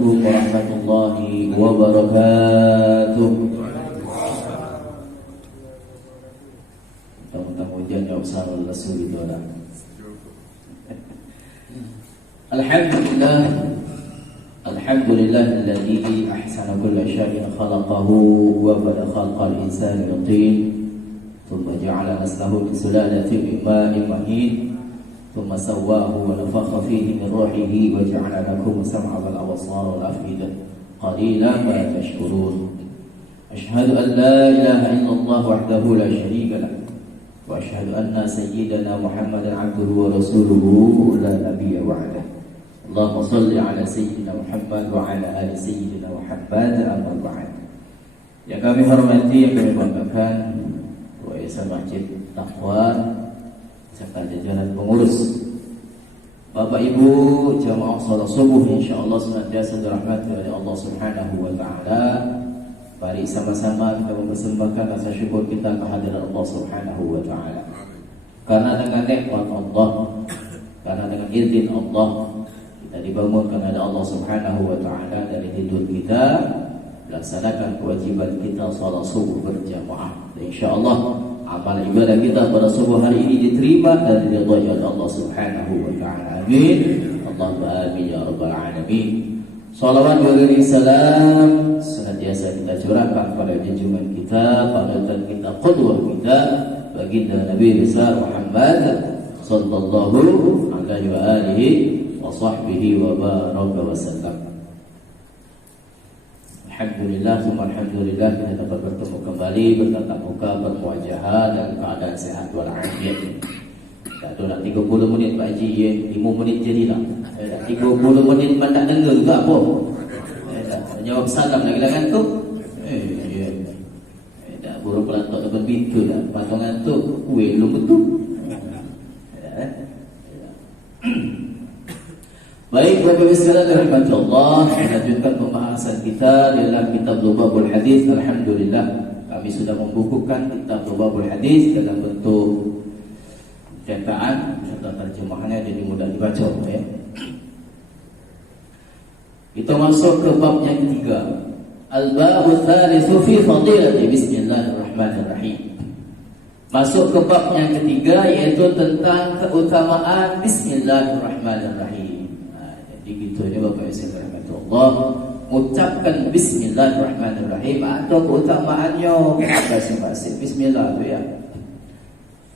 Assalamualaikum warahmatullahi wabarakatuh. Tentang hujan ya usahaul rasul itu ada. Alhamdulillahilladzi ahsana kulla syai'in khalaqahu wa bada khalqal insani min tin thumma ja'ala naslahu min sulalatin min ma'in mahin thumma sawwahu wa nafakha fihi min ruhihi wa ja'ala lakum sam'a wal absara wal af'ida qalilan ma tashkurun. Ashhadu an la ilaha illallah wahdahu la syarika lah wa ashhadu anna sayyidana Muhammadan 'abduhu wa rasuluhu la nabiyya ba'dah. Allahumma salli ala sayyidina Muhammad wa ala ali sayyidina Muhammad amma ba'd. Yang kami hormati, yang kami banggakan Yayasan Masjid Taqwa serta jajaran pengurus, Bapak Ibu jamaah salat subuh insyaallah senantiasa dirahmati oleh Allah Subhanahu wa taala. Mari sama-sama kita mempersembahkan rasa syukur kita kehadirat Allah Subhanahu wa taala. Karena dengan nikmat Allah, karena dengan izin Allah kita dibangunkan oleh Allah Subhanahu wa taala dari tidur kita, laksanakan kewajiban kita salat subuh berjamaah. Insyaallah amal ibadah kita pada subuh hari ini diterima dan diridhai oleh Allah Subhanahu wa taala. Amin. Allahumma amin ya rabbal alamin. Salawat wa salam senantiasa kita curahkan pada junjungan kita, panutan kita, qudwah kita, baginda Nabi besar Muhammad sallallahu alaihi wa alihi wa sahbihi wa baraka wa sallam. Alhamdulillah, alhamdulillah kita dapat bertemu kembali, bertatap muka, bermuajahah dalam keadaan sehat walafiat. Tak ada nak 30 menit Pak Haji, 5 menit jadilah. 30 menit pun tak dengar juga apa. Jawab salam lagi lah ngantuk. Tak buruk pelantok depan pintu dah. Patong ngantuk, kuih belum betul. Baik, Bapak Ibu sekalian dirahmati Allah, melanjutkan pembahasan kita dalam kitab Lubabul Hadis. Alhamdulillah, kami sudah membukukan kitab Lubabul Hadis dalam bentuk cetakan serta terjemahannya jadi mudah dibaca ya. Kita masuk ke bab yang ketiga. Al-babu tsalitsu fi fadilati bismillahirrahmanirrahim. Masuk ke bab yang ketiga yaitu tentang keutamaan bismillahirrahmanirrahim. Jadi gitu ya Bapak Ibu sekalian Allah, ucapkan bismillahirrahmanirrahim atau keutamaannya masing-masing. Bismillah tu ya.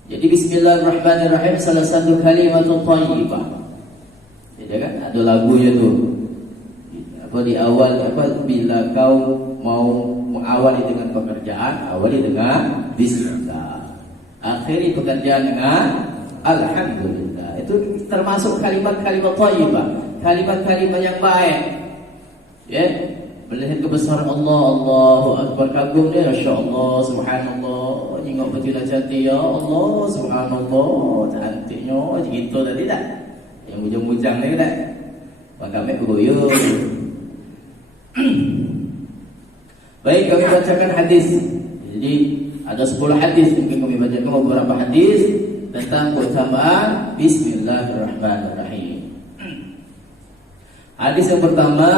Jadi bismillahirrahmanirrahim salah satu kalimat thayyibah. Jadi kan ada lagunya tu. Apa di awal apa bila kau mau mengawali dengan pekerjaan, awali dengan bismillah. Akhiri pekerjaan dengan alhamdulillah. Itu termasuk kalimat-kalimat thayyibah, kalimat-kalimat yang baik. Ya, melihat kebesaran Allah, Allahu akbar, kagum dia, masyaallah, subhanallah, nyengok betul cantik ya Allah, subhanallah, cantiknya, gitu tadi tak? Yang bujang-bujang ni tak? Maka kami bergoyong. Baik, kami bacakan hadis. Jadi ada 10 hadis, mungkin kami bacakan beberapa hadis tentang keutamaan bismillahirrahmanirrahim. Hadis yang pertama,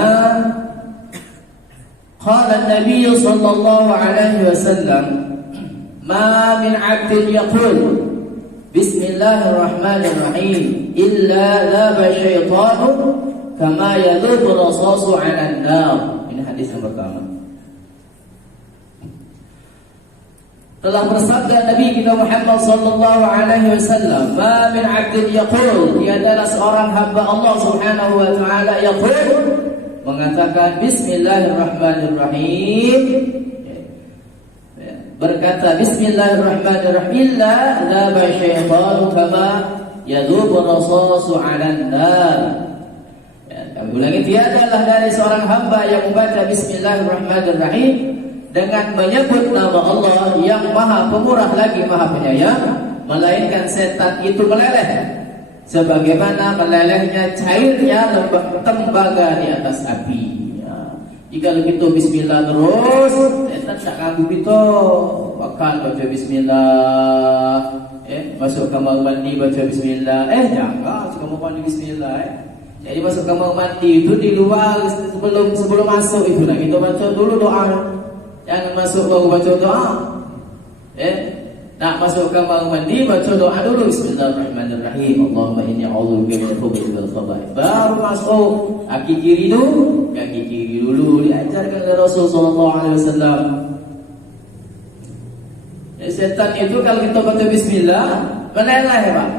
qala an-nabiy sallallahu alaihi wasallam, ma min 'abdin yaqul bismillahirrahmanirrahim illa dhaba syaitanu kama yadhubu rasasu 'ala an-nar. Ini hadis yang pertama. Telah bersabda Nabi kita Muhammad sallallahu alaihi wasallam, ma min 'abdin yaqul, dia adalah seorang hamba Allah Subhanahu wa taala yaqul, mengatakan bismillahirrahmanirrahim, berkata bismillahirrahmanirrahim illa dhaba syaitanu kama yadhubu rasasu 'alan nar. Kami ulangi, dia adalah dari seorang hamba yang membaca bismillahirrahmanirrahim dengan menyebut nama Allah yang maha pemurah lagi maha penyayang, melainkan setan itu meleleh sebagaimana melelehnya cairnya tembaga di atas api. Jika begitu bismillah terus, setan tak ganggu kita. Makan baca bismillah, masuk kamar mandi baca bismillah, jangan kamar mandi bismillah. Jadi masuk kamar mandi itu di luar sebelum masuk itu lah kita baca dulu doa. Jangan masuk baru baca doa. Nak masuk kamar mandi baca doa dulu. Bismillahirrahmanirrahim. Allahumma inni a'udzubika min al-khubuthi wal khaba'ith. Baru masuk kaki kiri dulu diajarkan oleh Rasul sallallahu alaihi wasallam. Setan itu kalau kita baca bismillah meleleh ya Pak.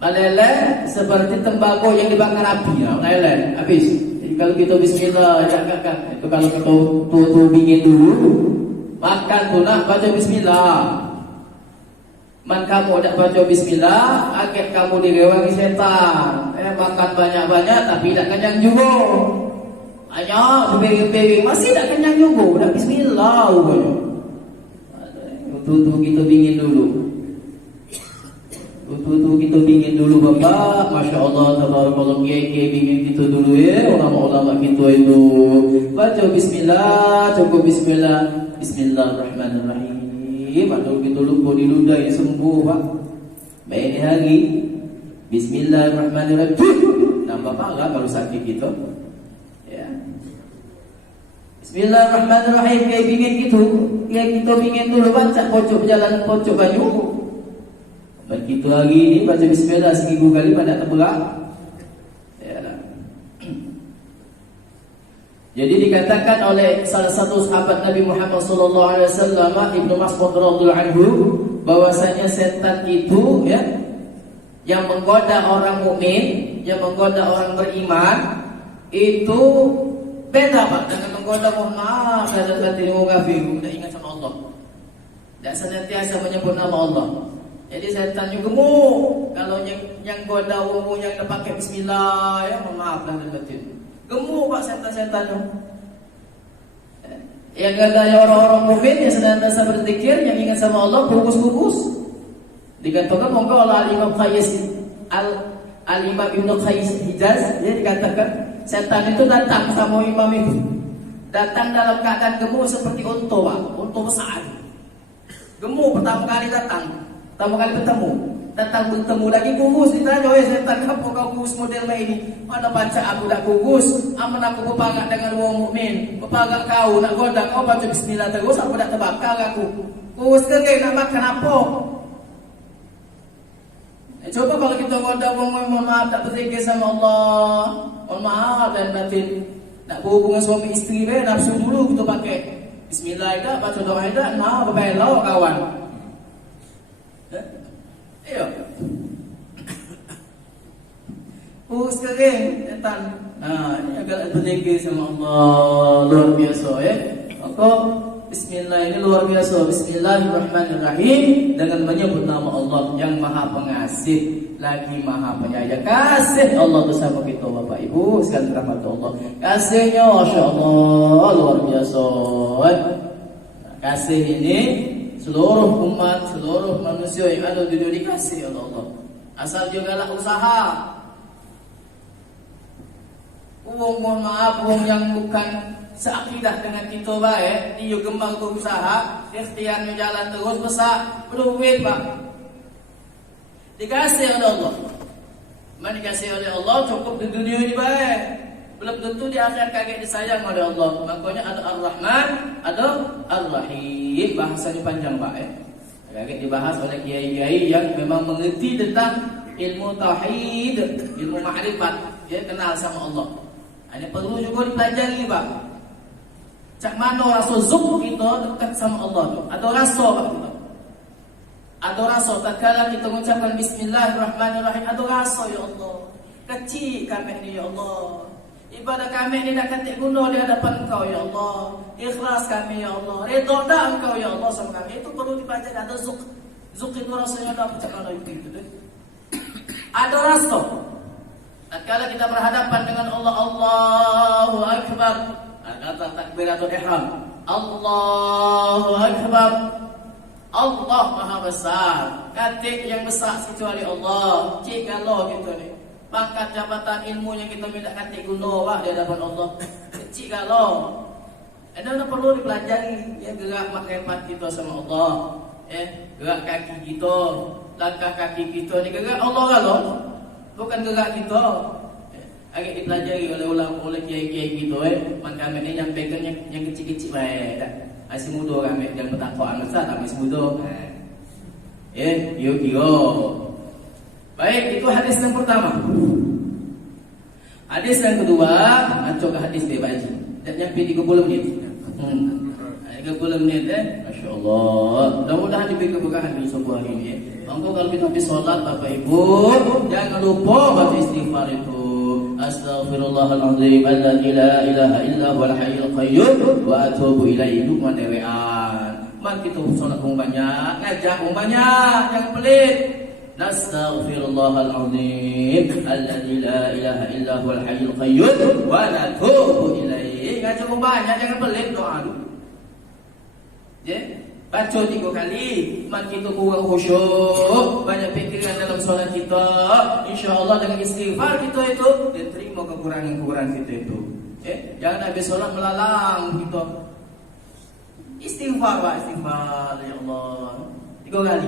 Meleleh seperti tembakau yang dibakar api, meleleh habis. Jadi kalau kita bismillah jangan itu kalau kita tutup dingin dulu makan tu nak baca bismillah. Man kamu tak baca bismillah, akhir kamu direwangi setan. Makan banyak-banyak tapi tak kenyang juga. Hanya beri-beri masih tak kenyang juga. Dah bismillah rupanya. Tutu kita bingin dulu. Tutu kita bingin dulu Bapak. Masya Allah, tabarakallah, kiai bingin kita dulu ya. Ulama-ulama kita itu baca bismillah, cukup bismillah. Bismillahirrahmanirrahim. Padahal kita lupa diludahi sembuh Pak. Baik hari bismillahirrahmanirrahim. Nambah parah kalau sakit kita. Ya. Bismillahirrahmanirrahim. Kayak bingin gitu. Kayak kita bingin dulu baca pojok jalan pojok banyu. Begitu hari ini baca bismillah 1000 kali pada terberat. Ya lah. Jadi dikatakan oleh salah satu sahabat Nabi Muhammad sallallahu alaihi wasallam, Ibnu Mas'ud radhiyallahu anhu, bahwasanya setan itu ya yang menggoda orang mukmin, yang menggoda orang beriman itu beda Pak dengan menggoda mohon maaf dalam hati mukafir, tidak ingat sama Allah. Dan senantiasa menyebut nama Allah. Jadi setan juga gemuk. Kalau yang goda umum yang pakai bismillah ya mohon maaf dalam batin. Gemuk Pak setan-setan tu. Yang ada orang-orang mukmin yang senantiasa berzikir, yang ingat sama Allah, kukus-kukus. Dikatakan monggo oleh Al-Imam Qais Al-Imam Ibnu Qais Hijaz, dia dikatakan setan itu datang sama imam itu. Datang dalam keadaan gemuk seperti unta Pak, unta besar. Gemuk pertama kali datang, pertama kali bertemu lagi kukus, ditanya, setan kenapa kau kukus model ini? Mana baca aku tak kukus, aman aku berparak dengan orang mukmin, berparak kau nak goda kau baca bismillah terus, aku tak terbakar aku. Kukus ke nak makan apa? Coba kalau kita goda orang mukmin, mohon maaf tak berzikir sama Allah, mohon maaf dan batin nak berhubungan suami isteri nafsu dulu kita pakai bismillah dah, baca doa dah, nah berbelau kawan. Ayo. Sekarang setan. Ini agak berzikir sama Allah luar biasa ya. Maka bismillah ini luar biasa. Bismillahirrahmanirrahim dengan menyebut nama Allah yang Maha Pengasih lagi Maha Penyayang. Kasih Allah bersama kita Bapak Ibu sekalian rahmat Allah. Kasihnya masya-Allah luar biasa. Kasih ini seluruh umat, seluruh manusia yang ada di dunia dikasih oleh Allah. Asal jugalah usaha. Mohon maaf, yang bukan seakidah dengan kita baik, dia gemar berusaha, ikhtiarnya jalan terus besar, berduit Pak. Dikasih oleh Allah. Mana dikasih oleh Allah cukup di dunia ini baik. Belum tentu di akhirat kaget disayang oleh Allah. Makanya ada Ar-Rahman, ada Ar-Rahim. Bahasanya panjang Pak Kaget dibahas oleh kiai-kiai yang memang mengerti tentang ilmu tauhid, ilmu ma'rifat, dia kenal sama Allah. Ini perlu juga dipelajari Pak. Cak mana rasa zuk kita dekat sama Allah tu. Ada rasa Pak kita. Ada rasa tatkala kita mengucapkan bismillahirrahmanirrahim, ada rasa ya Allah. Kecil kami ni ya Allah. Ibadah kami ni dah ketik guna di hadapan Engkau ya Allah. Ikhlas kami ya Allah. Redha dah Engkau ya Allah sama kami. Itu perlu dipelajari. Ada zuk. Zuk itu rasanya dah macam mana itu. Ada rasa. Tatkala kita berhadapan dengan Allah, Allahu Akbar. Kata takbiratul ihram. Allahu Akbar. Allah Maha Besar. Ketik yang besar kecuali Allah. Cik Allah gitu ni. Pangkat jabatan ilmu yang kita minta katik guna Pak di hadapan Allah kecil kalau ada perlu dipelajari ya, gerak makrifat kita sama Allah gerak kaki kita, langkah kaki kita ni gerak Allah kalau bukan gerak kita. agak dipelajari oleh kiai-kiai gitu maka kami ni nyampaikan yang kecil-kecil baik dah. Masih muda kami jangan bertakwa besar tapi masih muda. Yo. Baik, itu hadis yang pertama. Hadis yang kedua, macam hadis dia baca. Dan nyampe 30 menit. 30 menit Masya Allah. Mudah-mudahan diberi keberkahan di sebuah hari ini. Monggo kalau kita habis sholat Bapak Ibu, jangan lupa baca istighfar itu. Astaghfirullahaladzim alladzi la ilaha illa huwal hayyul qayyum wa atubu ilaihi. Itu mandewean. Man kita sholat banyak, ngajak banyak, jangan pelit. Nastaghfirullahaladzim alladzi la ilaha illa huwal hayyul qayyum wa atubu ilaihi. Ngajak banyak, jangan pelit doa. Baca 3 kali, mak kita kurang khusyuk, banyak fikiran dalam solat kita. InsyaAllah dengan istighfar kita itu, dia terima kekurangan-kekurangan kita itu. Jangan habis solat melalang kita. Istighfar, istighfar ya Allah 3 kali.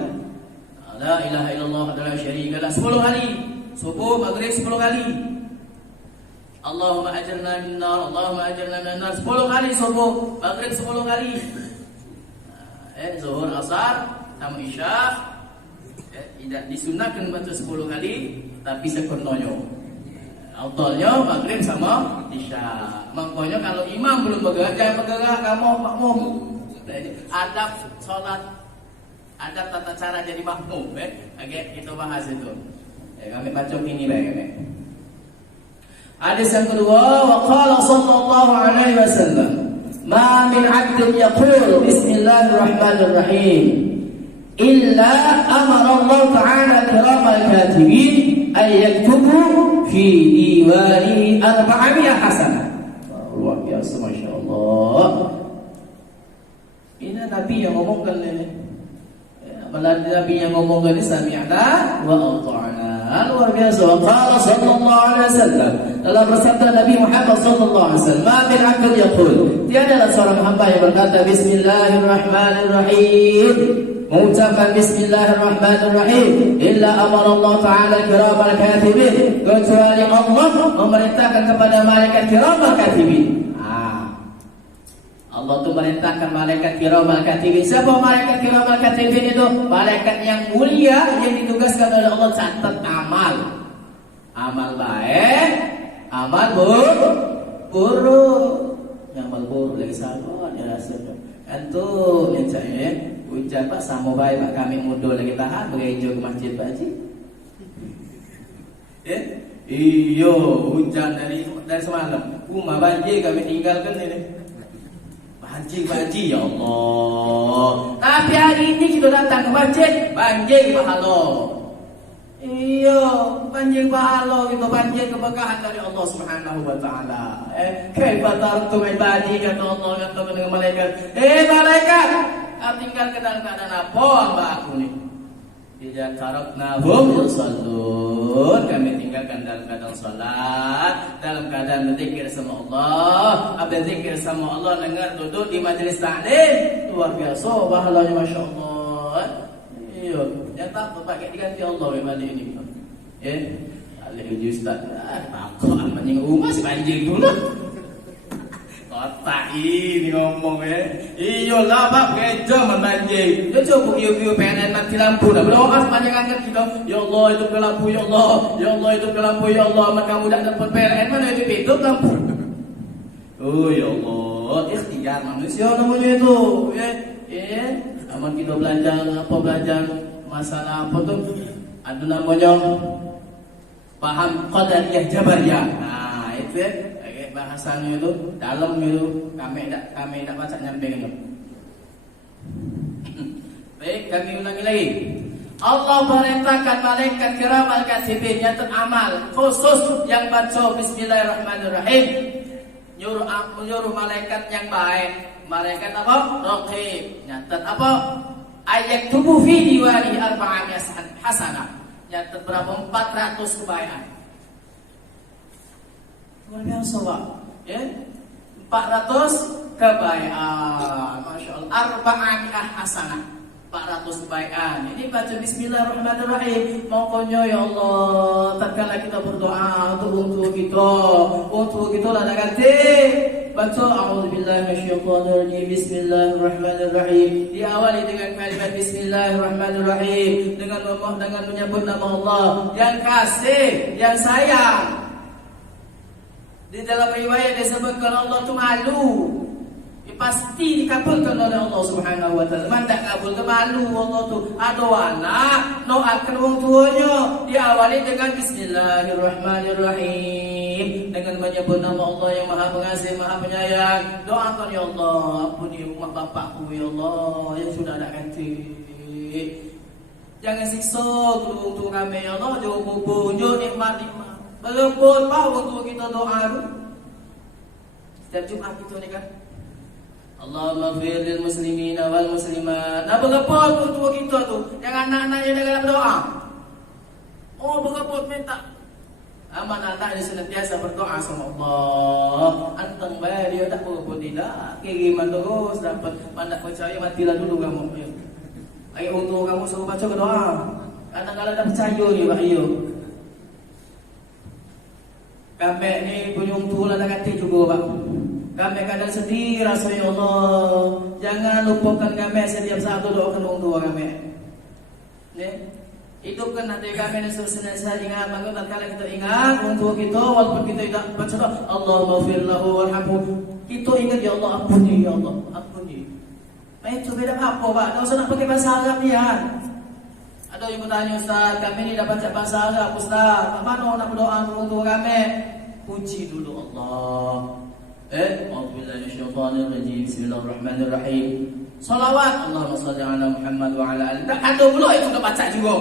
La ilaha illallah adalah syarikalah 10 kali. Subuh, maghrib 10 kali. Allahumma ajarna minnar, Allahumma ajarna minnar 10 kali subuh, maghrib 10 kali. Zuhur, asar, sama isya. Tidak disunahkan baca 10 kali, tapi sekurangnya. Autornya maghrib sama isya. Makanya kalau imam belum bergerak, jangan bergerak, kamu makmum. Adab sholat, adab tata cara jadi makmum. Kita bahas itu. Kami baca ini baik. Hadis yang kedua, waqala sallallahu alaihi wasallam, ma min 'abdin yaqul bismillahirrahmanirrahim illa amara Allah ta'ala kiramal katibin ay yaktubu fi diwani 400 hasanah. Luar biasa, Masya Allah. Ini Nabi yang ngomongkan ini. Nabi yang ngomongkan ini sami'na wa ata'na. Luar biasa. Qala sallallahu alaihi wasallam, dalam bersabda Nabi Muhammad sallallahu alaihi wasallam, ma min 'abdin yaqul, tiadalah seorang hamba yang berkata bismillahirrahmanirrahim, mengucapkan bismillahirrahmanirrahim, illa amara Allah ta'ala kiramal katibin, kecuali Allah memerintahkan kepada malaikat kiramal katibin. Allah itu merintahkan malaikat kiramal katibin. Siapa malaikat kiramal katibin itu? Malaikat yang mulia yang ditugaskan oleh Allah catat amal. Amal baik, amal buruk. Yang amal buruk lagi sama ya rasanya. Antum misalnya hujan Pak sama baik Pak, kami muda lagi tahan berejo ke masjid Pak Haji. Iyo hujan dari semalam. Rumah banjir kami tinggalkan ini. Banjir ya Allah. Tapi hari ini kita datang ke masjid, banjir pahala. Iya, banjir pahala kita, banjir keberkahan dari Allah Subhanahu wa taala. Kaifa tartum ibadi, kata Allah kata dengan malaikat. Malaikat, kau tinggal ke dalam keadaan apa hamba aku ni? Idza taraknahum yusallun, kami tinggalkan dalam keadaan salat, dalam keadaan berzikir sama Allah. Apa zikir sama Allah, dengar duduk di majlis taklim. Luar biasa pahalanya, Masya Allah. Iya, yang tak pakai diganti Allah balik ini. Alih ustaz, takut amannya rumah si banjir dulu. Otak ini ngomong Iya lah Pak, gereja membanjir. Dia coba view PNN mati lampu dah. Berdoa sepanjang angkat kita. Ya Allah itu ke lampu, ya Allah. Ya Allah itu ke lampu, ya Allah. Maka kamu tak dapat PNN, mana itu tutup lampu. Oh ya Allah, ikhtiar manusia namanya itu. Aman kita belajar masalah apa tuh? Ada namanya paham qadariyah jabariyah. Nah, itu bahasanya itu dalam itu kami tak baca nyampe itu. Baik, kami ulangi lagi. Allah perintahkan malaikat kiramal katibin nyatet amal khusus yang baca bismillahirrahmanirrahim. Nyuruh malaikat yang baik. Malaikat apa? Raqib. Nyatet apa? Ayat tubuh fi diwani 400 hasanah. Nyatet berapa? 400 kebaikan. Luar biasa Pak, 400 kebaikan, Masya Allah. 400 hasanah. 400 baikan. Ini baca bismillahirrahmanirrahim. Mongkonyo ya Allah, tatkala kita berdoa untuk kita lah nak kata baca a'udzubillahi minasyaitonirrajim, bismillahirrahmanirrahim. Diawali dengan kalimat bismillahirrahmanirrahim, dengan menyebut nama Allah yang kasih, yang sayang. Di dalam riwayat disebutkan Allah tu malu. Pasti dikabulkan oleh Allah Subhanahu wa taala. Man tak kabul ke malu Allah tu. Ada anak doakan wong tuanya diawali dengan bismillahirrahmanirrahim, dengan menyebut nama Allah yang Maha Pengasih, Maha Penyayang. Doakan ya Allah, ampuni mak bapakku ya Allah yang sudah ada ganti. Jangan siksa wong tua kami ya Allah, jauh bubur, jauh nikmat. Berebut bau wong tua kita doa tu. Setiap Jumaat kita ni kan, Allahumma fir lil muslimina wal muslimat. Nah, berebut orang tua kita tu, yang anak-anaknya dalam berdoa. Oh, berebut minta. Aman anak dia senantiasa berdoa sama Allah. Anteng bayar dia tak berebut tidak. Kiriman terus dapat. Mana percaya matilah dulu kamu. Ayo orang tua kamu suruh baca doa. Kadang-kadang dah percaya ni Pak Ayo. Kami ni punya orang tua lah nak kata juga Pak. Kami kadang sedih rasa ya Allah. Jangan lupakan kami setiap saat doakan orang tua kami. Hidupkan hati kami dan senantiasa ingat. Maka tatkala kita ingat orang tua kita, walaupun kita tidak baca doa Allahumma fir lahu warhamhu, kita ingat ya Allah ampuni ya Allah ampuni. Itu beda apa Pak? Tak usah nak pakai bahasa Arab ya. Ada yang bertanya Ustaz, kami ni dah baca bahasa Arab Ustaz, mana nak berdoa untuk orang tua kami? Puji dulu Allah. A'udzubillahi minasyaitonirrajim. Bismillahirrahmanirrahim. Salawat Allahumma shalli ala Muhammad wa ala ali. Tak ada pula itu dah baca juga.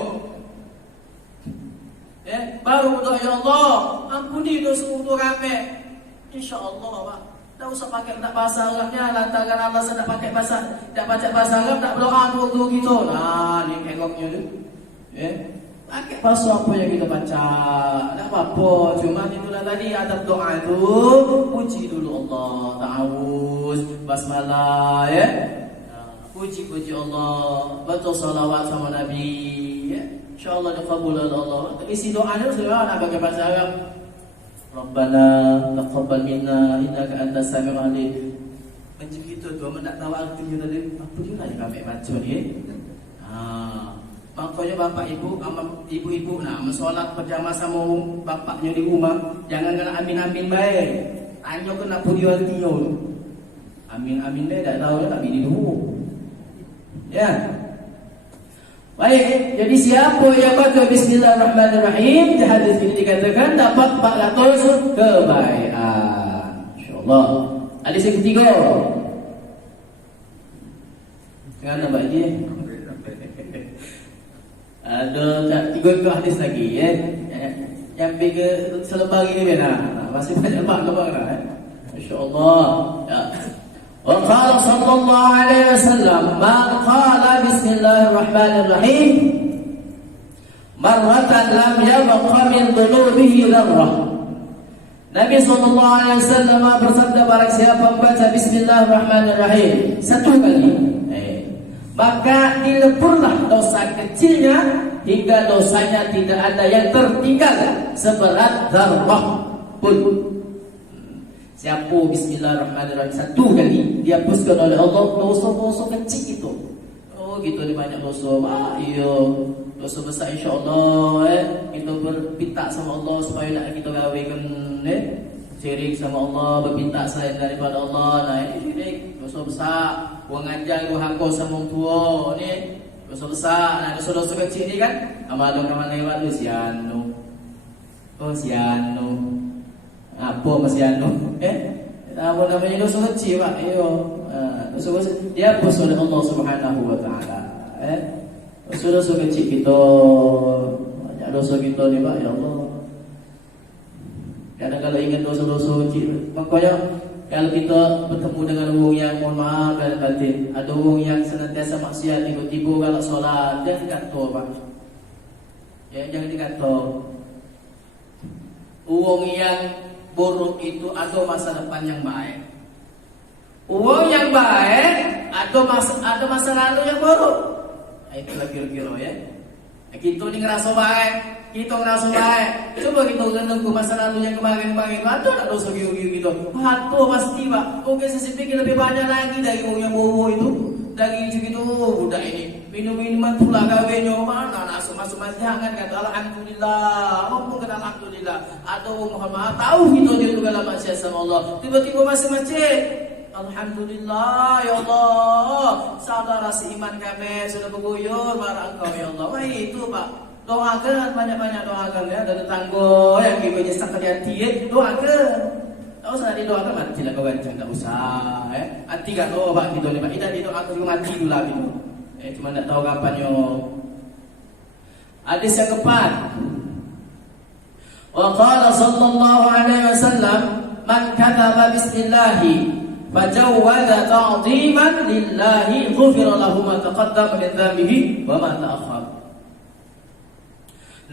Baru berdoa ya Allah, ampuni dosa untuk kami. Insya-Allah Pak. Tak usah pakai tak bahasa Arabnya, lantaran Allah sedang pakai bahasa, tak baca bahasa Arab, tak berdoa untuk kita. Nah, ni kengoknya tu. Pakai bahasa apa yang kita baca, tak apa-apa. Cuma itulah tadi adab doa itu, puji dulu Allah, ta'awuz, basmalah, ya. Puji Allah, baca salawat sama Nabi, ya. InsyaAllah dikabul oleh Allah. Isi doa ni sudah nak pakai bahasa Arab. Rabbana taqabbal minna innaka antas samiul alim. Macam itu tu, nak tahu artinya tadi. Apa dia nak kami baca ni? Makanya bapak ibu, ibu-ibu nak mensolat berjamaah sama bapaknya di rumah, jangan kena amin-amin baik. Tanya kena puji artinya. Amin-amin baik tak tahu tak bini dulu. Ya. Baik, jadi siapa yang baca bismillahirrahmanirrahim, di hadis ini dikatakan dapat 400 kebaikan. Insya-Allah. Hadis yang ketiga. Kan nampak dia? Ada 3 hadis lagi ya. Yang tiga selebar ini benar. Masih banyak lembar dah. Insya-Allah. Ya. Wa qala sallallahu alaihi wasallam, "Man qala bismillahirrahmanirrahim marratan lam yabqa min dhunubihi dzarrah." Nabi sallallahu alaihi wasallam bersabda, barang siapa membaca bismillahirrahmanirrahim satu kali, maka dilepurlah dosa kecilnya hingga dosanya tidak ada yang tertinggal seberat dzarrah pun. Siapa bismillahirrahmanirrahim satu kali, dihapuskan oleh Allah dosa-dosa kecil itu. Oh gitu ni banyak dosa. Dosa besar insya-Allah kita berpinta sama Allah supaya nak kita gawekan syirik sama Allah, berpinta selain daripada Allah. Nah ini syirik, dosa besar. Buang ajar durhaka sama orang tua ni dosa besar. Nah dosa-dosa kecil ni kan amal-amal lewat tu sianu. Oh sianu. Apa masih apa namanya dosa kecil Pak. Dosa dia hapus oleh Allah Subhanahu wa taala. Dosa-dosa kecil kita, banyak dosa kita ni Pak, ya Allah. Kadang-kadang ingat dosa-dosa kecil, makanya kalau kita bertemu dengan orang yang mohon maaf dan batin, ada orang yang senantiasa maksiat, tiba-tiba kalau solat jangan dikata Pak. Ya, jangan dikata. Orang yang buruk itu ada masa depan yang baik. Orang yang baik ada masa lalu yang buruk. Itulah kira-kira ya. Kita ni ngerasa baik, kita ngerasa baik. Coba kita renungku masa lalu yang kemarin-kemarin. Ada tak dosa giu-giu gitu? Ada pasti pak. Mungkin saya pikir lebih banyak lagi dari orang yang bobo itu. Dari itu budak ini minum-minuman pula kawinnya mana masuk jangan kata alhamdulillah. Apa kata alhamdulillah? Ada orang Muhammad tahu kita dia juga dalam maksiat sama Allah. Tiba-tiba masih masjid. Alhamdulillah ya Allah, saudara seiman kami sudah berguyur barang Engkau ya Allah. Wah itu pak, doakan banyak-banyak doakan ya. Ada tanggo yang ibunya sakit hati ya, doakan. Tak usah didoakan mati lah kawan, tak usah ya. Hati kan doa pak kita ni pak, kita didoakan juga mati dulu lah gitu. Cuma tak tahu kapan yo. Hadis yang keempat. Wa qala sallallahu alaihi wasallam, man kataba bismillahi fajawwaza ta'ziman lillahi ghufira lahu ma taqaddama min dhanbihi wa ma ta'akhkhar.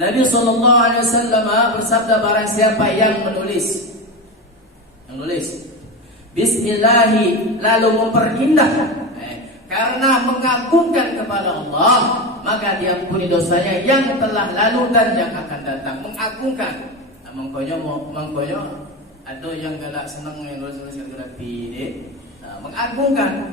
Nabi sallallahu alaihi wasallam bersabda, barang siapa yang menulis bismillahi lalu memperindah karena mengagungkan kepada Allah, maka diampuni dosanya yang telah lalu dan yang akan datang. Mengagungkan mengkoyo ada yang galak senang yang nulis grafi ni. Mengagungkan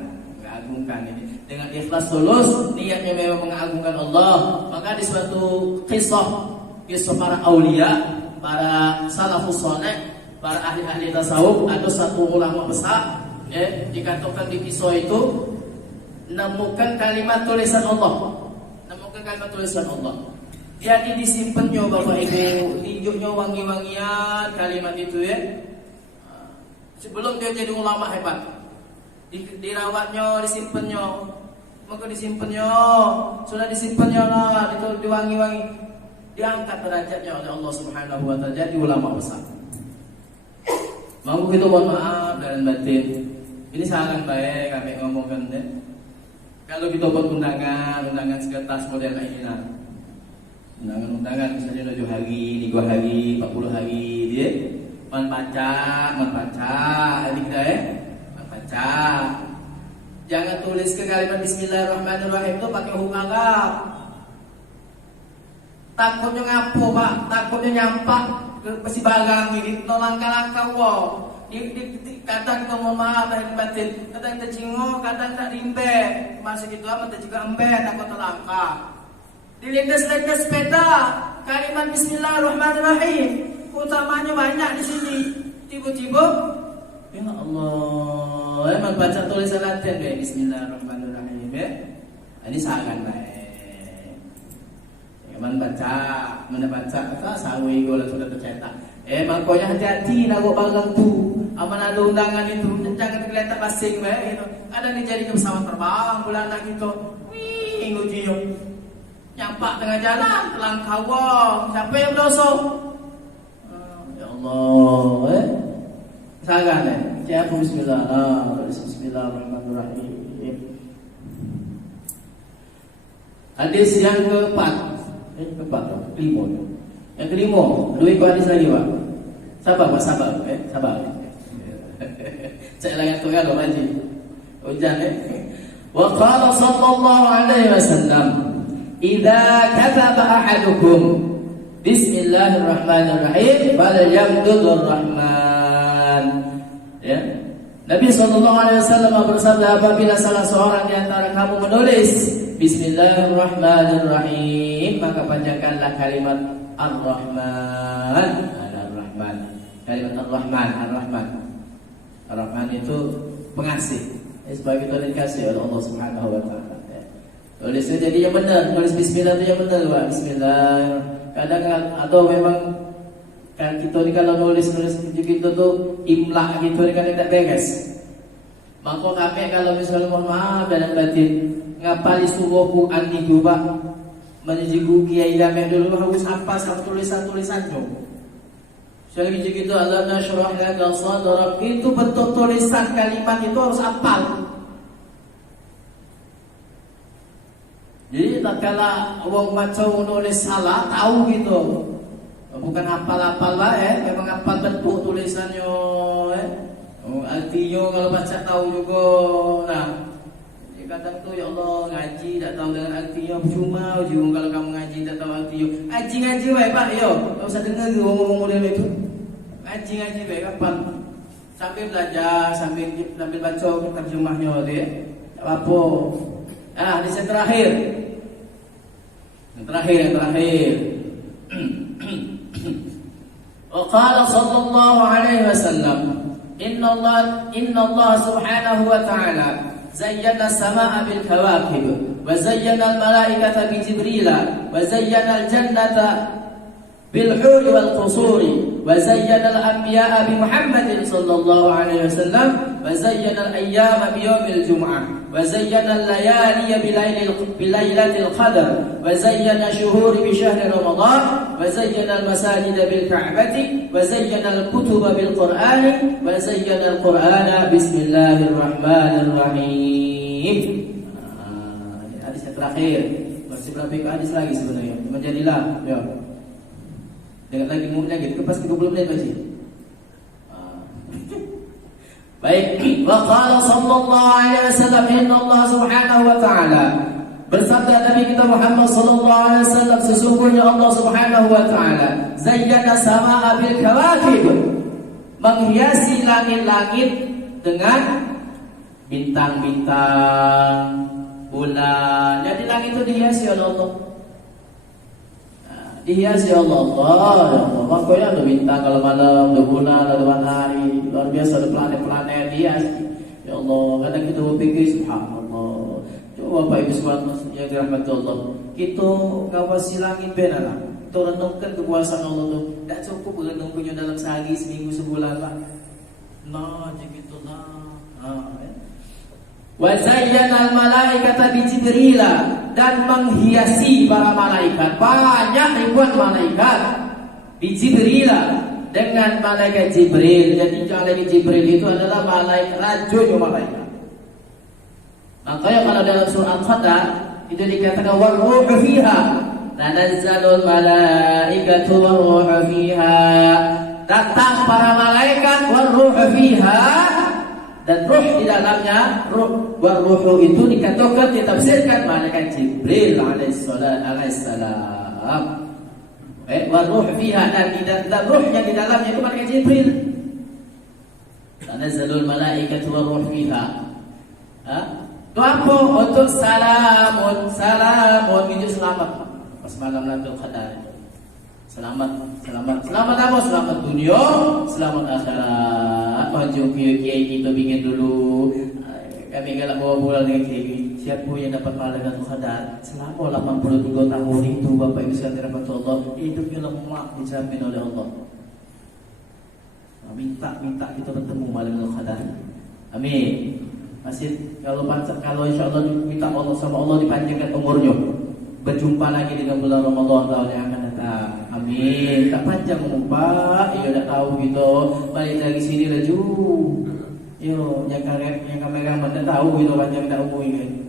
ini dengan ikhlas tulus, niatnya memang mengagungkan Allah. Maka di suatu kisah para aulia, para salafus saleh, para ahli-ahli tasawuf, ada satu ulama besar dikatakan di kisah itu nemukan kalimat tulisan Allah. Jadi disimpannya Bapak Ibu, hijaunya wangi-wangian kalimat itu ya. Sebelum dia jadi ulama hebat, dirawatnya, disimpannya, maka disimpannya, sudah disimpannya lah, itu diwangi-wangi, diangkat derajatnya oleh Allah Subhanahu Wa Taala jadi ulama besar. Mampu kita mohon maaf dan batin. Ini sangat baik kami ngomongkan ya. Kalau kita buat undangan sekertas model ini lah. Undangan misalnya 7 hari, 3 hari, 40 hari dia. Membaca, adik kita membaca. Jangan tulis ke kalimat bismillahirrahmanirrahim itu pakai huruf Arab. Takutnya ngapo pak, takutnya nyampak ke pesi barang ini, langkah-langkah wow. Kadang kita mohon maaf lahir batin, kadang kita cingok, kadang tak rimbe. Masih gitu amat juga embe, takut terlangkah. Dilindas-lindas sepeda, kalimat bismillahirrahmanirrahim. Utamanya banyak di sini. Tiba-tiba, ya Allah, emang baca tulisan latihan deh bismillahirrahmanirrahim ya. Ini sangat baik. Emang mana baca, tak sawi kalau sudah tercetak. Makanya hati-hati nak buat barang tu. Aman ada undangan itu, jangan tergeletak basing gitu. Kadang dia jadi ke pesawat terbang bulan nak gitu. Wih, ngujiyo. Nyampak tengah jalan, telangkah wong. Siapa yang berdosa? Ya Allah, Sagan Siapa Bismillahirrahmanirrahim. Hadis yang keempat. Kelima. Yang kelima, 2 ekor hadis lagi pak. Sabar. Saya layan tu kalau haji. Hujan Wa qala sallallahu alaihi wasallam, idza kataba ahadukum bismillahirrahmanirrahim falyamdudur rahman. Ya. Nabi sallallahu alaihi wasallam bersabda, apabila salah seorang di antara kamu menulis bismillahirrahmanirrahim, maka panjangkanlah kalimat Ar-Rahman. Kalimat Ar-Rahman. Ar-Rahman itu pengasih. Sebab kita dikasih oleh Allah Subhanahu Wa Taala. Tulis jadi yang benar, tulis bismillah itu yang benar, Pak. Bismillah. Kadang atau memang kan kita ni kalau nulis kita tu imla gitu ni kan tidak beres. Maka kami kalau misalnya mohon maaf dalam batin ngapali surah Quran itu Pak, menjigu kiai kami dulu harus apa sama tulisan-tulisannya. Sekali lagi gitu, Allah nasyrah laka sadrak, itu bentuk tulisan kalimat itu harus hafal. Jadi tak kala wong maca nulis salah tahu gitu. Bukan hafal-hafal lah memang hafal bentuk tulisannya artinya kalau baca tahu juga. Nah, Kadang tu ya Allah ngaji tak tahu dengan artinya percuma je kalau kamu ngaji tak tahu artinya. Ngaji baik Pak yo. Tak usah dengar ke ngomong model itu. Ngaji baik kapan? Sambil belajar, sambil baca terjemahnya dia. Tak apa. Hadis yang terakhir. Yang terakhir. Qala sallallahu alaihi wasallam, Inna Allah subhanahu wa ta'ala زين السماء بالكواكب وزين الملائكة بجبريل وزين الجنة بالحور والقصور وزين الأنبياء بمحمد صلى الله عليه وسلم وزين الأيام بيوم الجمعة وزين الليالي بليلة القدر وزين الشهور بشهر رمضان وزين المساجد بالكعبة وزين الكتب بالقرآن وزين القرآن بسم الله الرحمن الرحيم. Hadis yang terakhir. Masih berapa hadis lagi sebenarnya? Menjadilah ya. Dengan lagi mulia gitu, pas 30 menit lagi. Baik, wa qala sallallahu alaihi wasallam, inna Allah subhanahu wa ta'ala, bersabda Nabi kita Muhammad sallallahu alaihi wasallam, sesungguhnya Allah subhanahu wa ta'ala zayyana samaa bil kawakib, menghiasi langit-langit dengan bintang-bintang, bulan. Jadi langit itu dihiasi oleh Allah. Dihiasi Allah, ya Allah. Makanya ada bintang kalau malam, ada bulan, ada matahari, luar biasa ada planet-planet dihiasi. Ya Allah, kadang kita berpikir subhanallah. Coba Bapak Ibu semua yang dirahmati Allah, kita ngawasi langit benar. Kita renungkan kekuasaan Allah tu. Tak cukup renung punya dalam sehari, seminggu, sebulan lah. Nah, jadi gitu lah. Wa zayyana al-malaikata bi Jibril, dan menghiasi para malaikat, banyak ribuan malaikat bi Jibril, dengan malaikat Jibril. Jadi malaikat Jibril itu adalah malaikat rajul malaikat. Makanya kalau dalam surah Al-Qadar itu dikatakan war-ruhu fiha, tanazzalul malaikatu war-ruhu fiha, datang para malaikat war-ruhu fiha, dan ruh di dalamnya, ruh war-ruhu itu dikatakan, ditafsirkan malaikat Jibril alaihissalam. War-ruh fiha, dan ruh yang di dalamnya itu malaikat Jibril. Tanazzalul malaikatu war-ruh fiha. Itu apa? Untuk salamun, itu selamat. Pas malam Lailatul Qadar. Selamat apa? Selamat dunia, selamat akhirat. Panjang kiai kita bikin dulu. Kami galak bawa bola dengan kiai. Siapa yang dapat pahala Lailatul Qadar selama 83 tahun itu, Bapak Ibu sekalian rahmat Allah, hidupnya lemah dijamin oleh Allah. Minta kita bertemu malam Lailatul Qadar. Amin. Masih kalau insya Allah minta Allah sama Allah dipanjangkan umurnya, berjumpa lagi dengan bulan Ramadan tahun yang akan datang. Amin. Tak panjang Pak. Tak tahu gitu. Balik lagi sini laju. Yang kameraman tak tahu gitu panjang tak umur ini.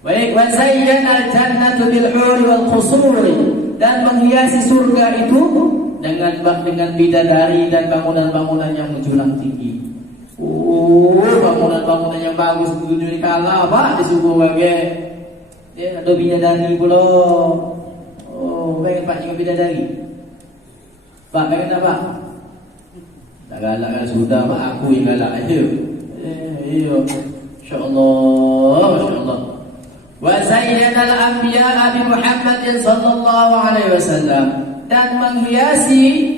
Baik, wa zayyana al-jannatu bil huri wal qusur, dan menghiasi surga itu dengan bidadari dan bangunan-bangunan yang menjulang tinggi. Bangunan-bangunan yang bagus dunia ini kalah Pak, disuruh bagi. Ada bidadari pula. Pengen Pak tengok bidadari? Pak pengen apa? Tak galak kan sudah Pak, aku yang galak aja. Iya. Masya-Allah. Wa zayyana al-anbiya'a bi Muhammadin sallallahu alaihi wasallam, dan menghiasi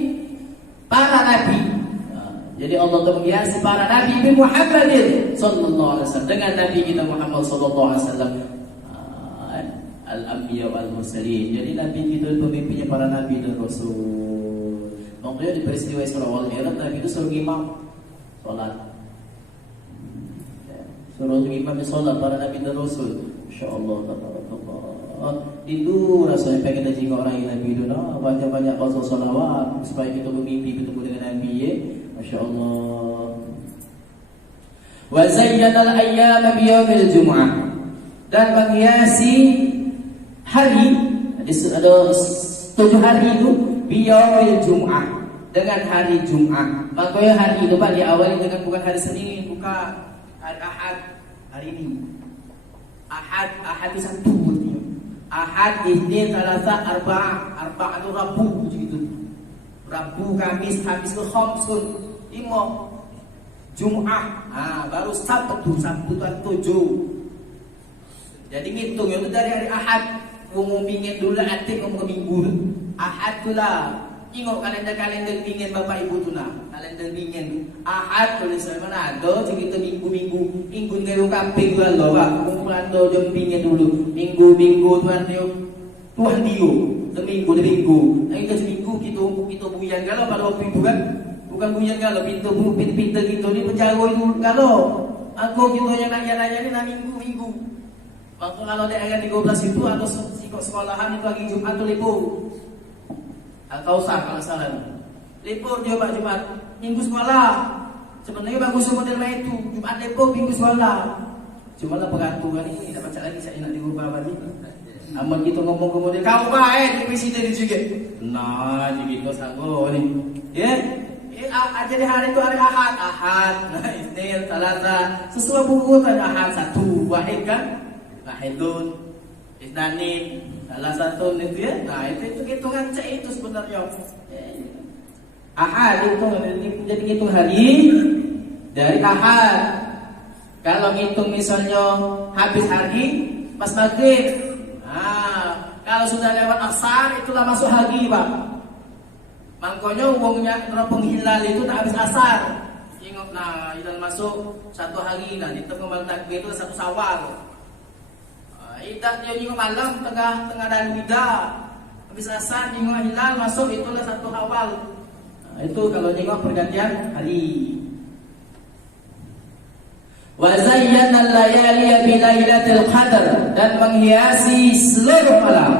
para nabi. Jadi Allah menghiasi para nabi bi Muhammadin sallallahu alaihi wasallam, dengan nabi kita Muhammad sallallahu alaihi wasallam. Al-anbiya wal mursalin. Jadi nabi itu pemimpinnya para nabi dan rasul. Makanya di peristiwa Isra wal Mi'raj, nabi itu suruh imam salat. Suruh imam salat para nabi dan rasul. Insyaallah tabarakallah. Itu rasanya pengen ngaji orang yang nabi itu, banyak-banyak baca selawat supaya kita bermimpi bertemu dengan nabi ya. Masyaallah. Wa zayyana al-ayyama bi yaumil jum'ah, dan menghiasi hari, ada 7 hari itu biyaumil Jum'ah, dengan hari Jum'ah. Makanya hari itu Pak diawali dengan bukan hari Senin, bukan hari Ahad. hari ini. Ahad itu satu artinya. Ahad, Isnin, Selasa, Arba'a itu Rabu begitu. Rabu, Kamis itu Khamsun, 5. Jumat, baru Sabtu itu 7. Jadi ngitung itu dari hari Ahad. Ngomong pingin dulu atik ngomong ke minggu. Ahad tu lah. Tengok kalender pingin bapak ibu tu nak. Kalender pingin tu. Ahad tulis mana ada cerita minggu-minggu. Minggu ni kau kaping tu Allah pak. Kumpulan tu jom pingin dulu. Minggu tuan dia. Tuhan dia. Seminggu. Kita seminggu kita buyang kalau pada waktu itu kan. Bukan buyang kalau pintu kita ni penjara itu kalau. Aku kita yang nanya ni nak minggu. Waktu kalau daerah 13 itu atau sekolahan itu lagi Jumat tu libur. Al-Kausar kalau salah. Libur dia Pak Jumat, minggu sekolah. Sebenarnya bagus model itu. Jumat libur, minggu sekolah. Cuma lah peraturan ini tidak baca lagi saya nak diubah lagi. Aman kita ngomong ke model kau baik di presiden juga. Nah, jadi kita sanggup ni. Ya. Aja di hari itu hari Ahad. Nah, Isnin, Selasa. Sesuai buku tadi Ahad 1, wahid kan? Wahidun, Isnanin, salah satu itu ya. Nah itu hitungan cek itu sebenarnya. Ahad itu jadi hitung hari dari Ahad. Kalau ngitung misalnya habis hari pas maghrib. Kalau sudah lewat asar itulah masuk hari Pak. Makanya uangnya terapung hilal itu tak habis asar. Ingat hilal masuk 1 hari dihitung malam takbir itu 1 Syawal. Idah dia nyinggung malam tengah dalam idah. Habis asar nyinggung hilal masuk itulah 1 Awal. Itu kalau nyinggung pergantian hari. Wa zayyana al-layali bi lailatul qadar, dan menghiasi seluruh malam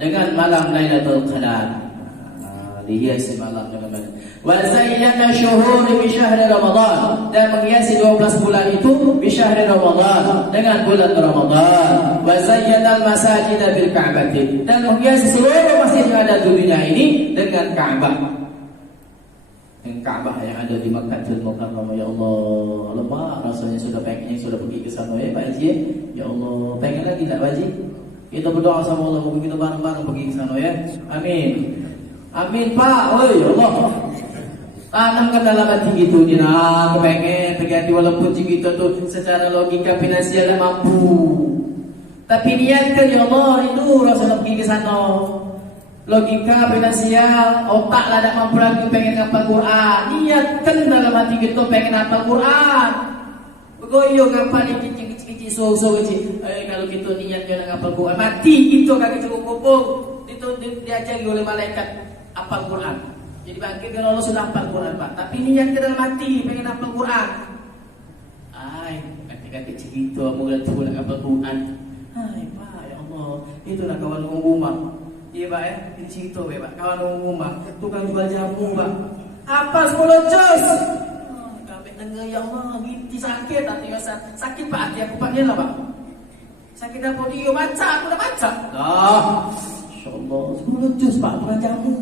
dengan malam Lailatul Qadar. Dihiasi malam dengan malam. Wa zayyana syuhur bi syahri Ramadan, dan menghiasi 12 bulan itu bi syahri Ramadan dengan bulan Ramadan. Wa zayyana al-masajid bil Ka'bah, dan menghiasi seluruh masjid yang ada di dunia ini dengan Ka'bah. Dengan Ka'bah yang ada di Makkahul Mukarramah. Ya Allah, lemak rasanya sudah pergi ke sana ya Pak Haji. Ya Allah, pengen lagi tak Pak Haji? Kita berdoa sama Allah moga kita bareng-bareng pergi ke sana ya. Amin. Amin Pak, oi Allah. Tanamkan dalam hati gitu ni nak kepengen terganti walaupun kita tu secara logika finansial tak mampu. Tapi niatkan ya Allah itu rasa nak pergi ke sana. Logika finansial otak lah tak mampu lagi pengen ngapal Quran. Niatkan dalam hati kita pengen ngapal Quran. Begoyo ngapal kecil-kecil so kecil. Kalau kita niatnya nak ngapal Quran mati kita kaki cukup kubur. Itu diajari oleh malaikat hafal Quran. Jadi bangkit kalau Allah sudah hafal Quran Pak. Tapi niat ke dalam hati pengen hafal Quran. Kata-kata cerita mula tu nak hafal Quran. Pak ya Allah, itulah kawan rumah. Iya Pak ya, ini cerita Pak. Kawan rumah, tukang jual jamu Pak. Hafal 10 juz. Kami dengar ya Allah, gini sakit hati rasa. Sakit Pak hati aku Pak ni lah Pak. Sakit apa dia baca, aku dah baca. Insyaallah 10 juz Pak tukang jamu.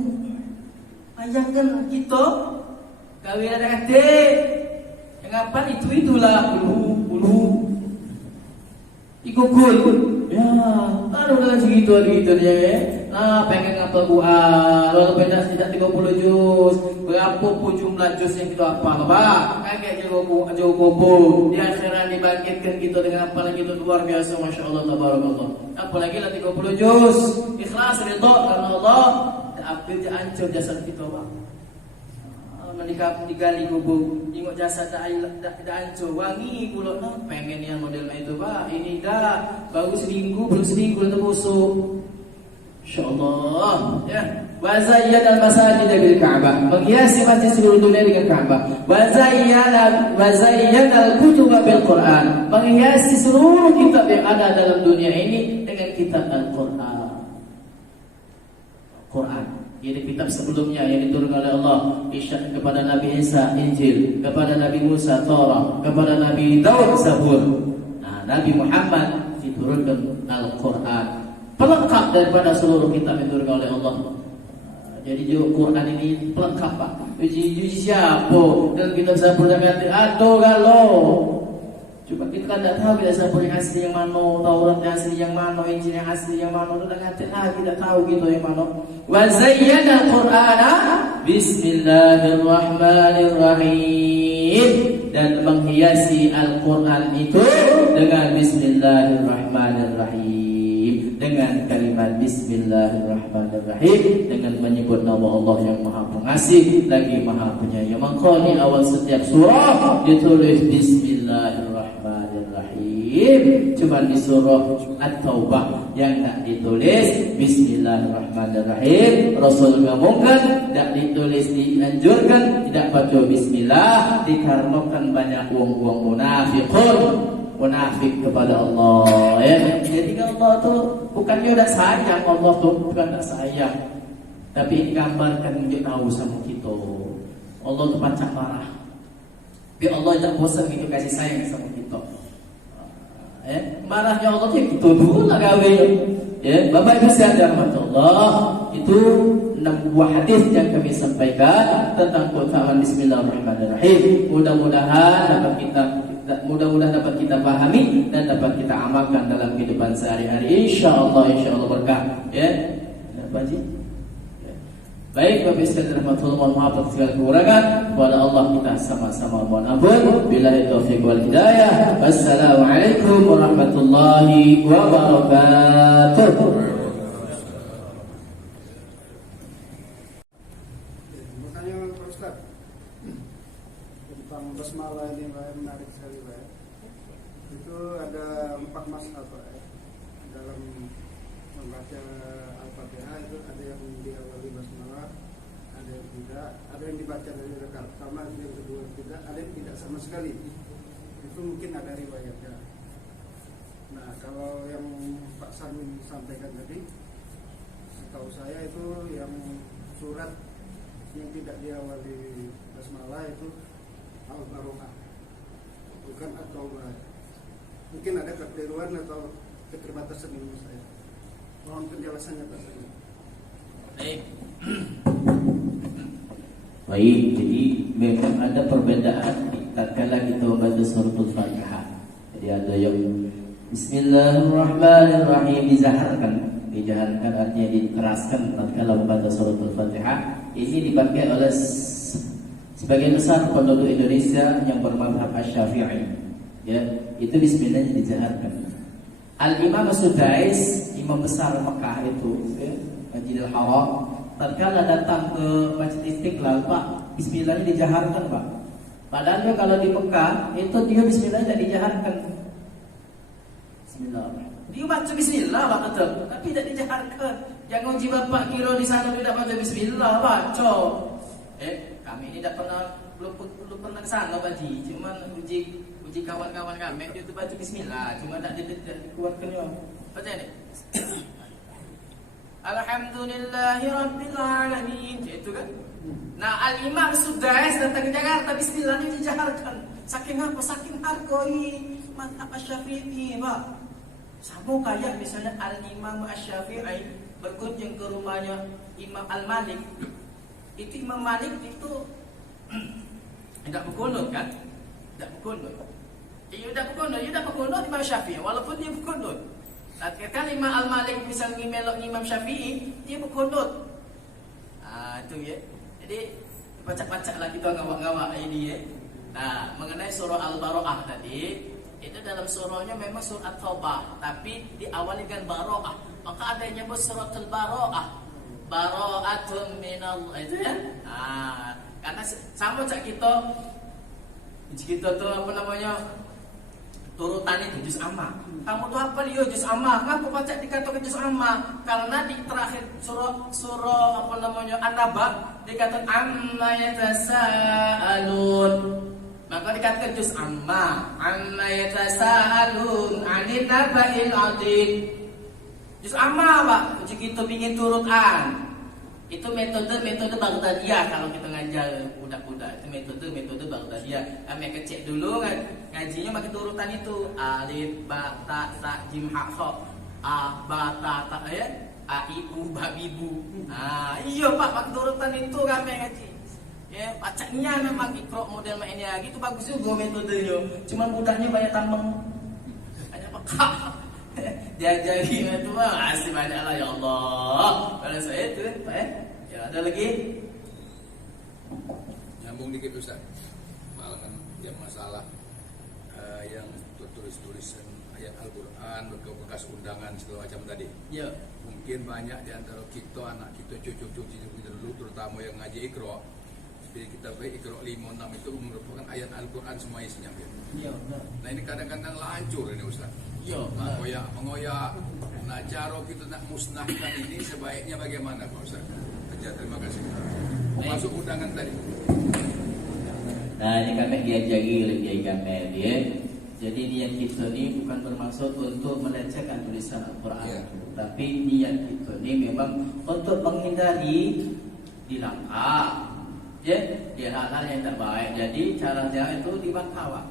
Bayangkan kita kawin ada adik yang apa itulah bulu ikut ya taruh dalam segitu ya. Pengen ngapal Quran walaupun tidak 30 juz, berapa pun jumlah juz yang kita hafal Pak. Kayak jauh kubur di akhirat dibangkitkan kita dengan hafalan kita luar biasa, masya-Allah tabarakallah. Apalagi lah 30 juz ikhlas ridha karena Allah. Apil dia hancur jasad kita Pak. Menikah digali kubur, tengok jasad dah hancur, wangi pula. Pengen yang model itu Pak. Ini dah baru seminggu, belum seminggu dah terbusuk. Insyaallah ya. Wa zayyana al-masajid bil Ka'bah, menghiasi masjid seluruh dunia dengan Ka'bah. Wa zayyana al-kutub bil Quran, menghiasi seluruh kitab yang ada dalam dunia ini dengan kitab Al-Quran. Jadi kitab sebelumnya yang diturunkan oleh Allah, isyarat kepada Nabi Isa Injil, kepada Nabi Musa Taurat, kepada Nabi Daud Zabur. Nabi Muhammad diturunkan Al-Quran, pelengkap daripada seluruh kitab yang diturunkan oleh Allah. Jadi Quran ini pelengkap Pak. Uji siapa? Dan kitab Zabur dan Aduh kalau Cuma kita kan tidak tahu kita Zabur yang asli yang mana, Taurat yang asli yang mana, Injil yang asli yang mana, udah ngerti lagi tidak tahu gitu yang mana. Wa zayyana al-Qur'ana Bismillahirrahmanirrahim, dan menghiasi Al-Quran itu dengan Bismillahirrahmanirrahim, dengan kalimat Bismillahirrahmanirrahim, dengan menyebut nama Allah yang Maha Pengasih lagi Maha Penyayang. Maka di awal setiap surah ditulis Bismillahirrahmanirrahim. Cuma di surah At-Taubah yang tak ditulis Bismillahirrahmanirrahim. Rasul ngomongkan tidak ditulis, dianjurkan tidak baca Bismillah dikarenakan banyak uang-uang munafik kepada Allah. Ya. Jadi Allah tu bukannya udah sayang, Allah tu bukan tak sayang, tapi gambarkan dia tahu sama kita. Allah tu macam marah. Tapi Allah tak bosan gitu kasih sayang sama kita. Marahnya Allah tu kita dulu lah gawe. Ya, Bapak Ibu sekalian rahmatullah, itu 6 buah hadis yang kami sampaikan tentang keutamaan Bismillahirrahmanirrahim. Mudah-mudahan dapat kita pahami dan dapat kita amalkan dalam kehidupan sehari-hari. Insyaallah berkah. Ya. Baji. Baik, Bapak Ibu sekalian rahmatullah, mohon maaf atas segala kekurangan. Kepada Allah kita sama-sama mohon ampun. Billahi taufiq wal hidayah. Wassalamualaikum warahmatullahi wabarakatuh. Pertanyaan Pak Ustaz tentang basmalah ini Pak, menarik sekali Pak. Itu ada 4 mazhab Pak dalam membaca Al-Fatihah. Itu ada yang diawali basmalah, ada yang tidak, ada yang dibaca dari rakaat pertama, yang kedua tidak, ada yang tidak sama sekali. Itu mungkin ada riwayatnya. Nah, kalau yang Pak Sarmin sampaikan tadi, setahu saya itu yang surat yang tidak diawali basmalah itu Al-Baro'ah, bukan At-Taubah. Mungkin ada kekeliruan atau keterbatasan ilmu saya. Mohon penjelasannya Pak Sarmin. Baik, jadi memang ada perbedaan tatkala kita membaca suratul Fatihah. Jadi ada yang Bismillahirrahmanirrahim dijaharkan artinya dikeraskan tatkala membaca suratul Fatihah. Ini dipakai oleh sebagian besar penduduk Indonesia yang bermadzhab Asy-Syafi'i. Ya, itu bismillahnya dijaharkan. Al-Imam Sudais, imam besar Mekah itu, ya, Masjidil Haram, tatkala datang ke Masjid Istiqlal, Pak, bismillahnya dijaharkan, Pak. Padahal kalau di Mekah itu dia bismillahnya tidak dijaharkan. Bismillah. Dia baca bismillah Pak, betul, tapi tidak dijaharkan. Jangan uji Bapak kira di sana tidak baca bismillah, baca. Kami ini tidak pernah belum pernah ke sana Pak Ji, cuman uji kawan-kawan kami dia tu baca bismillah, cuma tak dikeluarkan ya. Baca ni. Alhamdulillahirabbil alamin. Itu kan. Nah, Al-Imam Sudais datang ke Jakarta, bismillah ini dijaharkan. Saking apa? Saking hargoi mazhab Asy-Syafi'i, Pak. Sama kayak misalnya Al-Imam Asy-Syafi'i berkunjung ke rumahnya Imam Al-Malik. Itu Imam Malik itu tidak berkunut kan? Tidak berkunut. Dia tidak berkunut Imam Syafi'i walaupun dia berkunut. Kan Imam Al-Malik misalnya melok Imam Syafi'i, dia berkunut. Itu ya. Jadi baca-bacalah kita ngawak-ngawak ini ya. Nah, mengenai surah Al-Baro'ah tadi, itu dalam surahnya memang surah Taubah, tapi diawali dengan Baro'ah. Maka ada yang nyebut surah Al-Baro'ah. Baro'atun minallah, itu ya. Karena sama cak kita tuh apa namanya, turutan itu juz amma. Kamu tuh apa liyo juz amma? Ngapa baca dikatakan juz amma? Karena di terakhir surah apa namanya An-Naba dikatakan amma yatasaalun. Maka dikatakan juz amma yatasaalun 'anil naba'il 'adzim. Juz amma Pak, uji kita ingin turutan. Itu metode Baghdadiyah kalau kita ngajar budak-budak. Itu metode Baghdadiyah. Kami kecek dulu ngajinya pakai turutan itu. Alif, ba, ta, sa, jim, ha, kha. A, ba, ta, ta, ya. A, ibu, ba, ibu. Iya Pak, pakai turutan itu kami ngaji. Ya, bacanya memang Iqra model mainnya gitu bagus juga metodenya. Cuman mudahnya banyak tambang. Banyak peka. Diajari itu mah asli banyak lah ya Allah. Kalau saya itu ya ada lagi. Nyambung dikit Ustaz. Malah kan yang masalah yang tulis-tulisan ayat Al-Quran, bekas undangan segala macam tadi. Ya. Mungkin banyak di antara kita, anak kita, cucu-cucu kita dulu, terutama yang ngaji Iqra. Jadi kita baik Iqra 5-6 itu merupakan ayat Al-Quran semua isinya. Iya, benar. Nah ini kadang-kadang lancur ini Ustaz. Iya, Mengoyak. Nah cara kita nak musnahkan ini sebaiknya bagaimana Pak Ustaz? Terima kasih. Masuk undangan tadi. Nah ini kami diajari oleh Kiai Kamil ya. Jadi niat kita ni bukan bermaksud untuk melecehkan tulisan Al-Quran, tapi niat kita ni memang untuk menghindari dilangkah, ya, hal-hal yang tak baik. Jadi caranya itu dibakar,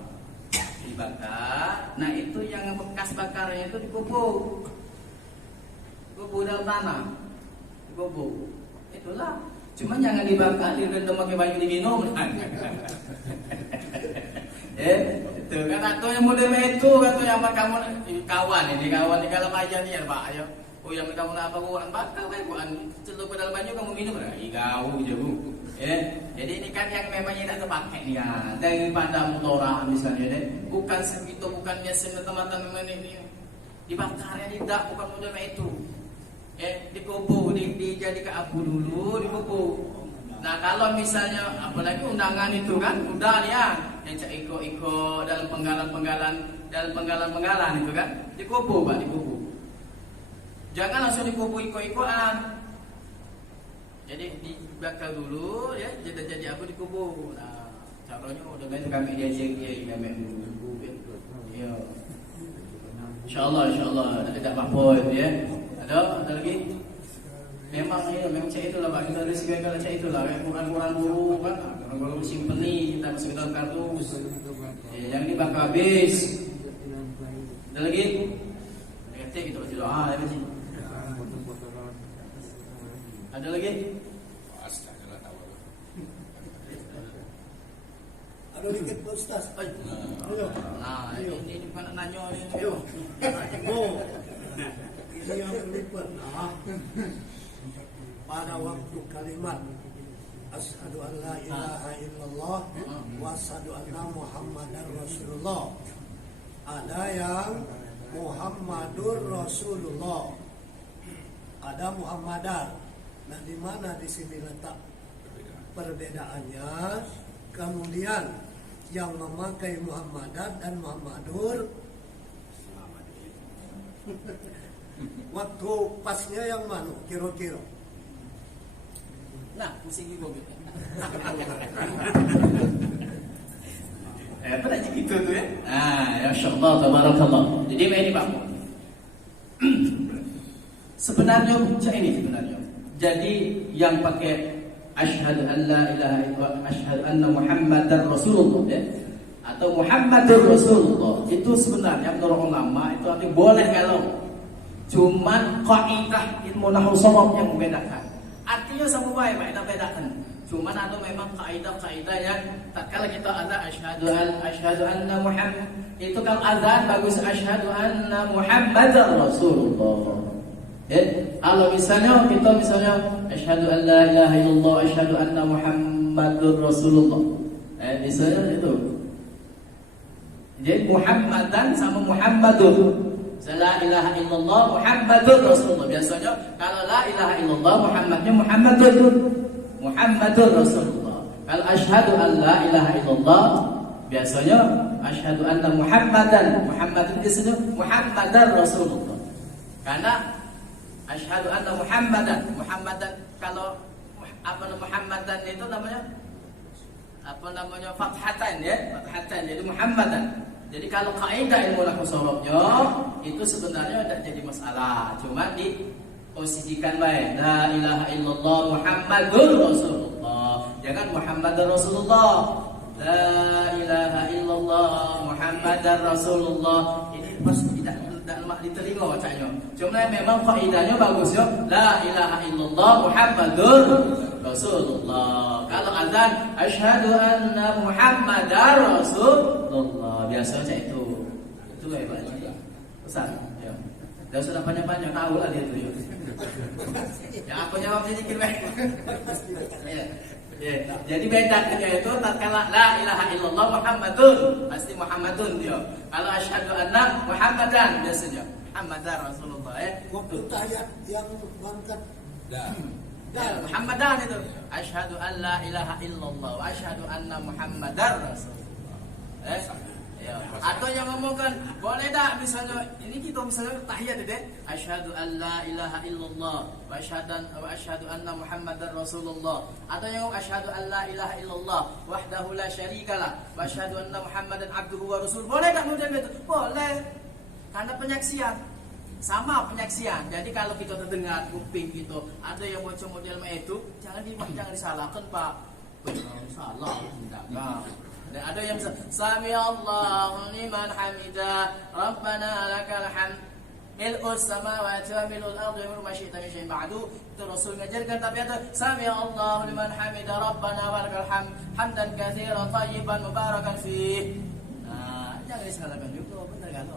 Nah itu yang bekas bakarnya itu dikubur dalam tanah, dikubur. Itulah. Cuma jangan dibakar, direndam pakai baju diminum. Itu kan atau yang model itu atau yang kamu kawan ini kalau aja nih ya Pak ayo. Oh yang kamu apa bukan bakar bukan celup ke dalam baju kamu minum lah. Igau je Bu. Jadi ini kan yang memang tidak terpakai nih ya. Daripada motora misalnya deh. Bukan segitu bukan biasa teman-teman ini dibakarnya tidak bukan model itu. Dikubur, dijadikan abu dulu, dikubur. Nah kalau misalnya apalagi undangan itu kan udah ya, yang iko dalam penggalan itu kan, dikubur Pak, dikubur. Jangan langsung dikubur iko-ikoan. Jadi dibakar dulu ya, jadi abu dikubur. Nah caranya udah banyak kami diajari kami dulu. Ya. Insyaallah tidak apa-apa ya. Ada lagi? Memang cek itulah Pak. Kita ada segala cek itulah. Kurang dulu kan. Kalau simpen nih kita masuk ke dalam kardus. Yang ini bakal habis. Ada lagi? Kata kita baca doa ada sih. Ada lagi? Ada dikit Pak Ustaz. Nah, ini bukan nanya ini. Ayo. Ini yang pernah pada waktu kalimat asyhadu an la ilaha illallah wa asyhadu anna muhammadar rasulullah, ada yang Muhammadur Rasulullah, ada Muhammadar. Nah di mana di sini letak perbedaannya? Kemudian yang memakai Muhammadar dan Muhammadur waktu pasnya yang mana kira-kira? Nah, mesti gitu. Pernah gitu tuh ya? Ya Allah, tabarakallah. Jadi ini Pak. Sebenarnya sebenarnya. Jadi yang pakai asyhadu an la ilaha illallah, asyhadu anna Muhammadar Rasulullah ya. Atau Muhammadur Rasulullah itu sebenarnya menurut ulama itu artinya boleh kalau cuman kaidah ilmu nahwu sharaf yang membedakan. Artinya sama baik Pak, kita bedakan. Cuman ada memang kaidah-kaidah yang tatkala kita ada asyhadu anna Muhammad itu kalau azan bagus asyhadu anna Muhammadar Rasulullah. Kalau misalnya kita asyhadu an la ilaha illallah asyhadu anna Muhammadur Rasulullah. Misalnya itu. Jadi Muhammadan sama Muhammadur. La ilaha illallah Muhammadur Rasulullah. Biasanya kalau la ilaha illallah Muhammadnya Muhammadur Rasulullah. Kalau asyhadu an la ilaha illallah biasanya asyhadu anna Muhammadan biasanya Muhammadar Rasulullah. Karena asyhadu anna Muhammadan kalau Muhammadan itu namanya fathatan ya, jadi Muhammadan. Jadi kalau kaidah ilmu nahwu sharafnya itu sebenarnya tidak jadi masalah, cuma diposisikan baik la ilaha illallah Muhammadur Rasulullah. Jangan Muhammadar Rasulullah. La ilaha illallah Muhammadar Rasulullah. Ini pas tidak ditelinga bacanya. Cuma memang kaidahnya bagus ya. La ilaha illallah Muhammadur Rasulullah. Kalau azan asyhadu anna Muhammadar Rasulullah. Biasanya itu hebatnya. Ustaz, ya. Dan sudah panjang-panjang tahu lah dia itu. Ya. Yang aku jawab sedikit baik. Ya. Jadi bedaannya itu tatkala la ilaha illallah Muhammadun, pasti Muhammadun dia. Kalau asyhadu anna Muhammadan biasanya Muhammadar Rasulullah ya. Waktu tahiyat yang berangkat Ya, Muhammadan itu. Asyhadu an la ilaha illallah wa asyhadu anna Muhammadar Rasulullah. Ya. Atau yang ngomongkan boleh tak misalnya ini kita misalnya tahiyat itu asyhadu an la ilaha illallah wa asyhadu anna Muhammadar Rasulullah. Atau yang ngomong asyhadu an la ilaha illallah wahdahu la syarikalah wa asyhadu anna Muhammadan abduhu wa rasuluh. Boleh tak model itu? Boleh. Karena penyaksian. Sama penyaksian. Jadi kalau kita terdengar kuping gitu, ada yang baca model itu, jangan disalahkan Pak. Salah, enggak. Dan ada yang sami Allahu liman hamida, Rabbana lakal hamd, mil'us samawati wa mil'ul ardi wa ma syi'ta min syai'in ba'du. Itu Rasul ngajarkan, tapi ada sami Allahu liman hamida, Rabbana walakal hamd, hamdan katsiran thayyiban mubarakan fih. Nah, jangan disalahkan juga, benar kan?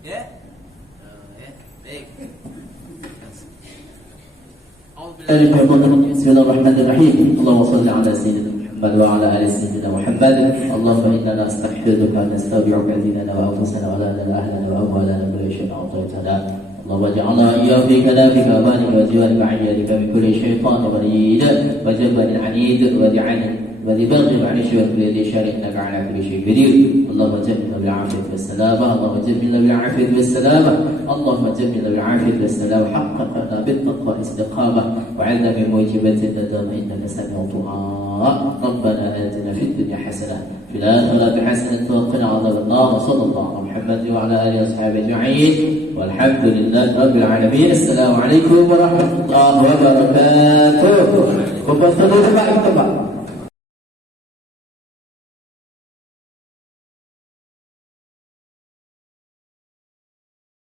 Ya? Baik. بسم الله الرحمن الرحيم اللهم صل على سيدنا محمد وعلى ال سيدنا محمد اللهم انا نستحفظك ونستودعك ديننا وانفسنا واولادنا واهلنا واموالنا كل شيء اعطيتنا اللهم اجعلنا اياه في كلامك وامانك وجوارك وعيالك من كل شيطان مريد وجبل عنيد وذي بغض عن الشرك الذي شاركناك على كل شيء قدير اللهم جملنا بالعافيه والسلامه اللهم جملنا بالعافيه والسلامه اللهم جملنا بالعافيه والسلامه حققنا بالتقوى الاستقامه وعلنا من موجبات الندامه انك سميع الدعاء ربنا اتنا في الدنيا حسنه في الاخره حسنه وقنا عذاب النار وصلى الله على محمد وعلى اله وصحبه اجمعين والحمد لله رب العالمين السلام عليكم ورحمه الله وبركاته.